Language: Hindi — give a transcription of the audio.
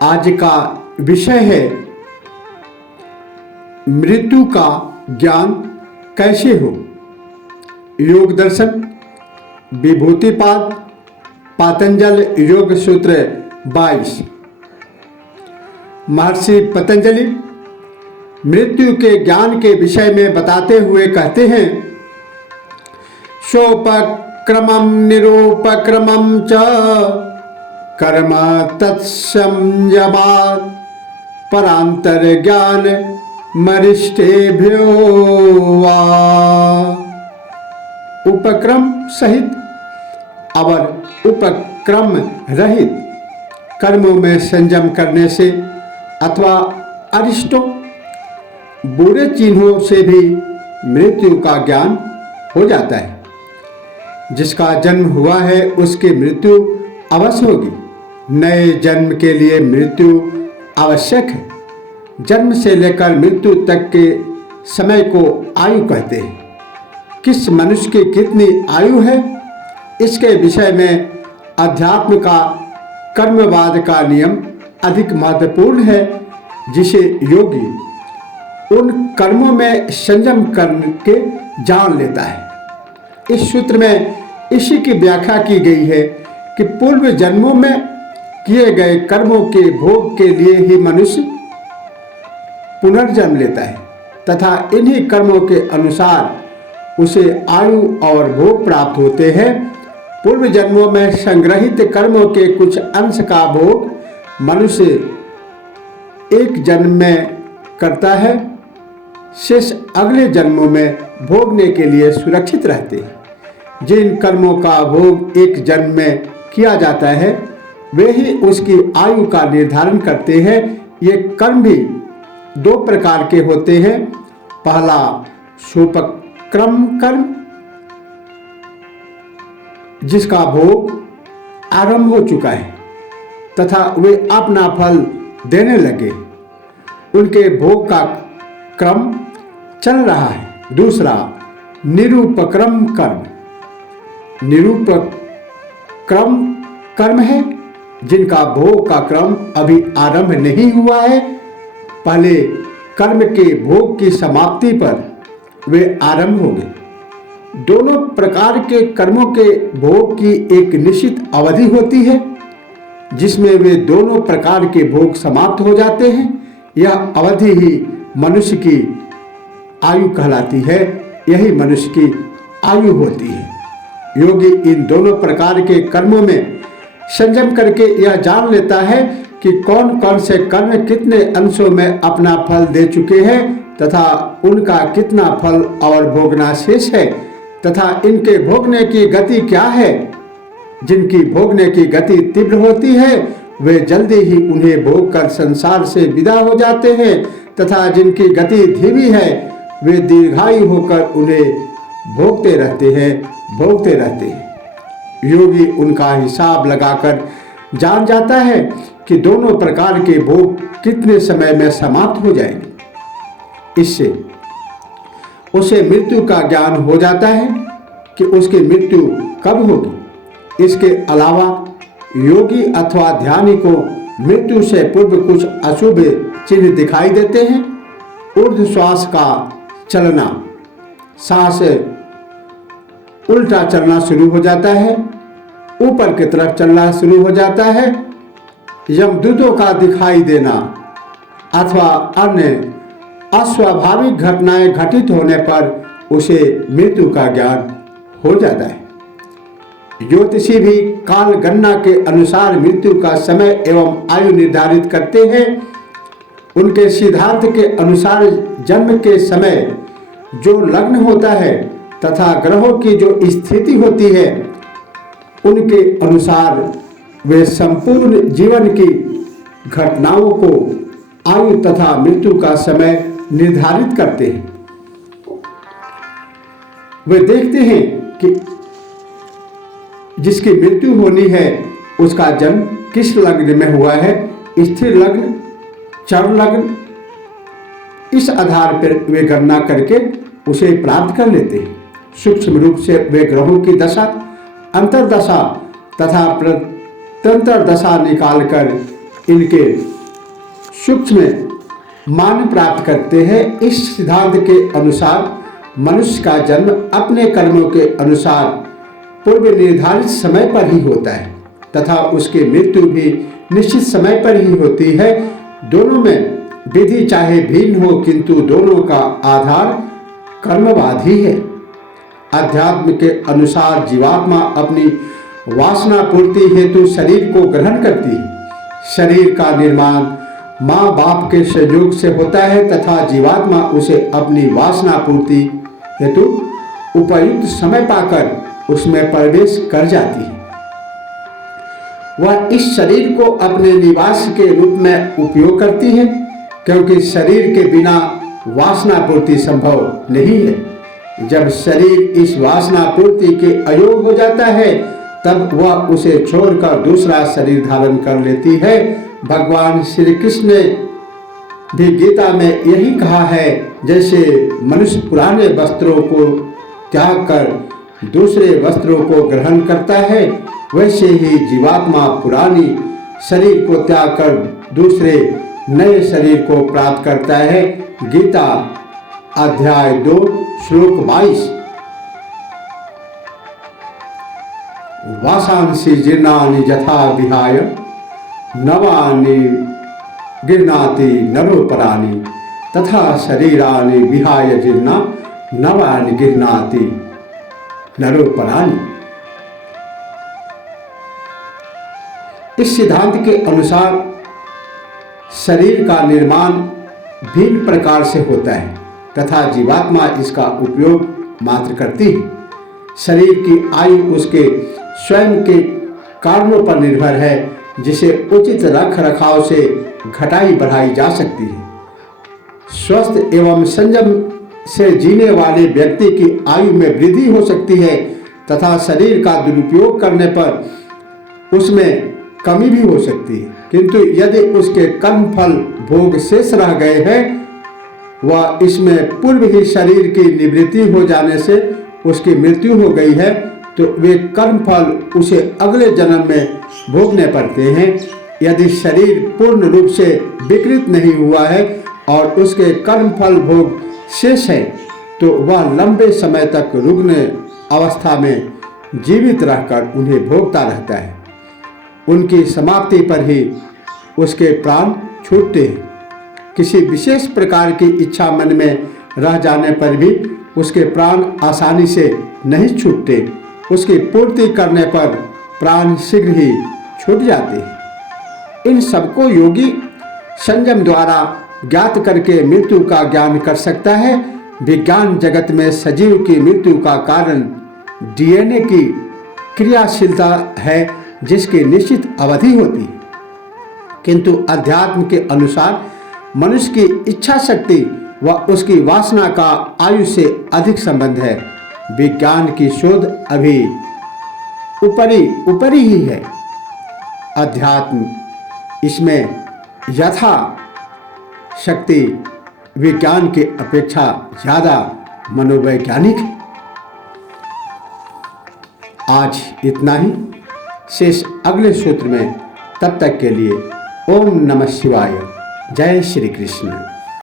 आज का विषय है मृत्यु का ज्ञान कैसे हो। योग दर्शन विभूतिपाद पातंजल योग सूत्र 22। महर्षि पतंजलि मृत्यु के ज्ञान के विषय में बताते हुए कहते हैं, सोपक्रमं निरूपक्रमं च कर्म तत्संयमात् परांतर ज्ञान मरिष्टेभ्यो वा। उपक्रम सहित और उपक्रम रहित कर्मों में संयम करने से अथवा अरिष्टों बुरे चिन्हों से भी मृत्यु का ज्ञान हो जाता है। जिसका जन्म हुआ है उसकी मृत्यु अवश्य होगी। नए जन्म के लिए मृत्यु आवश्यक है। जन्म से लेकर मृत्यु तक के समय को आयु कहते हैं। किस मनुष्य की कितनी आयु है, इसके विषय में अध्यात्म का कर्मवाद का नियम अधिक महत्वपूर्ण है, जिसे योगी उन कर्मों में संयम करके जान लेता है। इस सूत्र में इसी की व्याख्या की गई है कि पूर्व जन्मों में किए गए कर्मों के भोग के लिए ही मनुष्य पुनर्जन्म लेता है तथा इन्हीं कर्मों के अनुसार उसे आयु और भोग प्राप्त होते हैं। पूर्व जन्मों में संग्रहित कर्मों के कुछ अंश का भोग मनुष्य एक जन्म में करता है, शेष अगले जन्मों में भोगने के लिए सुरक्षित रहते हैं। जिन कर्मों का भोग एक जन्म में किया जाता है वे ही उसकी आयु का निर्धारण करते हैं। ये कर्म भी दो प्रकार के होते हैं। पहला सोपक्रम कर्म, जिसका भोग आरंभ हो चुका है तथा वे अपना फल देने लगे, उनके भोग का क्रम चल रहा है। दूसरा निरूपक्रम कर्म, निरूपक्रम कर्म है जिनका भोग का क्रम अभी आरंभ नहीं हुआ है। पहले कर्म के भोग की समाप्ति पर वे आरंभ होंगे। दोनों प्रकार के कर्मों के भोग की एक निश्चित अवधि होती है जिसमें वे दोनों प्रकार के भोग समाप्त हो जाते हैं। यह अवधि ही मनुष्य की आयु कहलाती है। यही मनुष्य की आयु होती है। योगी इन दोनों प्रकार के कर्मों में संयम करके यह जान लेता है कि कौन कौन से कर्म कितने अंशों में अपना फल दे चुके हैं तथा उनका कितना फल और भोगना शेष है तथा इनके भोगने की गति क्या है। जिनकी भोगने की गति तीव्र होती है वे जल्दी ही उन्हें भोग कर संसार से विदा हो जाते हैं तथा जिनकी गति धीमी है वे दीर्घायु होकर उन्हें भोगते रहते हैं। योगी उनका हिसाब लगाकर जान जाता है कि दोनों प्रकार के भोग कितने समय में समाप्त हो जाएंगे। इससे उसे मृत्यु का ज्ञान हो जाता है कि उसकी मृत्यु कब होगी। इसके अलावा योगी अथवा ध्यानी को मृत्यु से पूर्व कुछ अशुभ चिन्ह दिखाई देते हैं। ऊर्ध्व श्वास का चलना, सांस उल्टा चलना शुरू हो जाता है, ऊपर की तरफ चलना शुरू हो जाता है, यमदूतों का दिखाई देना अथवा अन्य अस्वाभाविक घटनाएं घटित होने पर उसे मृत्यु का ज्ञान हो जाता है। ज्योतिषी भी काल गणना के अनुसार मृत्यु का समय एवं आयु निर्धारित करते हैं। उनके सिद्धांत के अनुसार जन्म के समय जो लग्न होता है तथा ग्रहों की जो स्थिति होती है उनके अनुसार वे संपूर्ण जीवन की घटनाओं को आयु तथा मृत्यु का समय निर्धारित करते हैं। वे देखते हैं कि जिसकी मृत्यु होनी है उसका जन्म किस लग्न में हुआ है, स्थिर लग्न, चर लग्न। इस आधार पर वे गणना करके उसे प्राप्त कर लेते हैं। सूक्ष्म रूप से वे ग्रहों की दशा, अंतर्दशा तथा प्रत्यंतर दशा निकालकर इनके सूक्ष्म मान प्राप्त करते हैं। इस सिद्धांत के अनुसार मनुष्य का जन्म अपने कर्मों के अनुसार पूर्व निर्धारित समय पर ही होता है तथा उसकी मृत्यु भी निश्चित समय पर ही होती है। दोनों में विधि चाहे भिन्न हो, किंतु दोनों का आधार कर्मवाद ही है। अध्यात्म के अनुसार जीवात्मा अपनी वासना पूर्ति हेतु शरीर को ग्रहण करती है। शरीर का निर्माण माँ बाप के सहयोग से होता है तथा जीवात्मा उसे अपनी वासना पूर्ति हेतु उपयुक्त समय पाकर उसमें प्रवेश कर जाती है। वह इस शरीर को अपने निवास के रूप में उपयोग करती है, क्योंकि शरीर के बिना वासना पूर्ति संभव नहीं है। जब शरीर इस वासना पूर्ति के अयोग्य हो जाता है तब वह उसे छोड़कर दूसरा शरीर धारण कर लेती है। भगवान श्री कृष्ण ने भी गीता में यही कहा है, जैसे मनुष्य पुराने वस्त्रों को त्याग कर दूसरे वस्त्रों को ग्रहण करता है, वैसे ही जीवात्मा पुरानी शरीर को त्याग कर दूसरे नए शरीर को प्राप्त करता है। गीता अध्याय 2 श्लोक 22। वासांसि जीर्णानि यथा विहाय नवानि गृह्णाति नरोपराणि तथा शरीरानि विहाय जीर्णा नवानि गृह्णाति नरोपराणि। इस सिद्धांत के अनुसार शरीर का निर्माण भिन्न प्रकार से होता है तथा जीवात्मा इसका उपयोग मात्र करती है। शरीर की आयु उसके स्वयं के कारणों पर निर्भर है, जिसे उचित रख रखाव से घटाई बढ़ाई जा सकती है। स्वस्थ एवं संयम से जीने वाले व्यक्ति की आयु में वृद्धि हो सकती है तथा शरीर का दुरुपयोग करने पर उसमें कमी भी हो सकती है, किंतु यदि उसके कर्म फल भोग शेष रह गए हैं, वह इसमें पूर्व ही शरीर की निवृत्ति हो जाने से उसकी मृत्यु हो गई है, तो वे कर्म फल उसे अगले जन्म में भोगने पड़ते हैं। यदि शरीर पूर्ण रूप से विकृत नहीं हुआ है और उसके कर्म फल भोग शेष है, तो वह लंबे समय तक रुग्ण अवस्था में जीवित रहकर उन्हें भोगता रहता है। उनकी समाप्ति पर ही उसके प्राण छूटते हैं। किसी विशेष प्रकार की इच्छा मन में रह जाने पर भी उसके प्राण आसानी से नहीं छूटते। उसकी पूर्ति करने पर प्राण शीघ्र ही छूट जाते हैं। इन सबको योगी संयम द्वारा ज्ञात करके मृत्यु का ज्ञान कर सकता है। विज्ञान जगत में सजीव की मृत्यु का कारण डीएनए की क्रियाशीलता है, जिसकी निश्चित अवधि होती है, किंतु अध्यात्म के अनुसार मनुष्य की इच्छा शक्ति व उसकी वासना का आयु से अधिक संबंध है। विज्ञान की शोध अभी ऊपरी ही है। अध्यात्म इसमें यथा शक्ति विज्ञान की अपेक्षा ज़्यादा मनोवैज्ञानिक है। आज इतना ही, शेष अगले सूत्र में। तब तक के लिए ओम नमः शिवाय। जय श्री कृष्ण।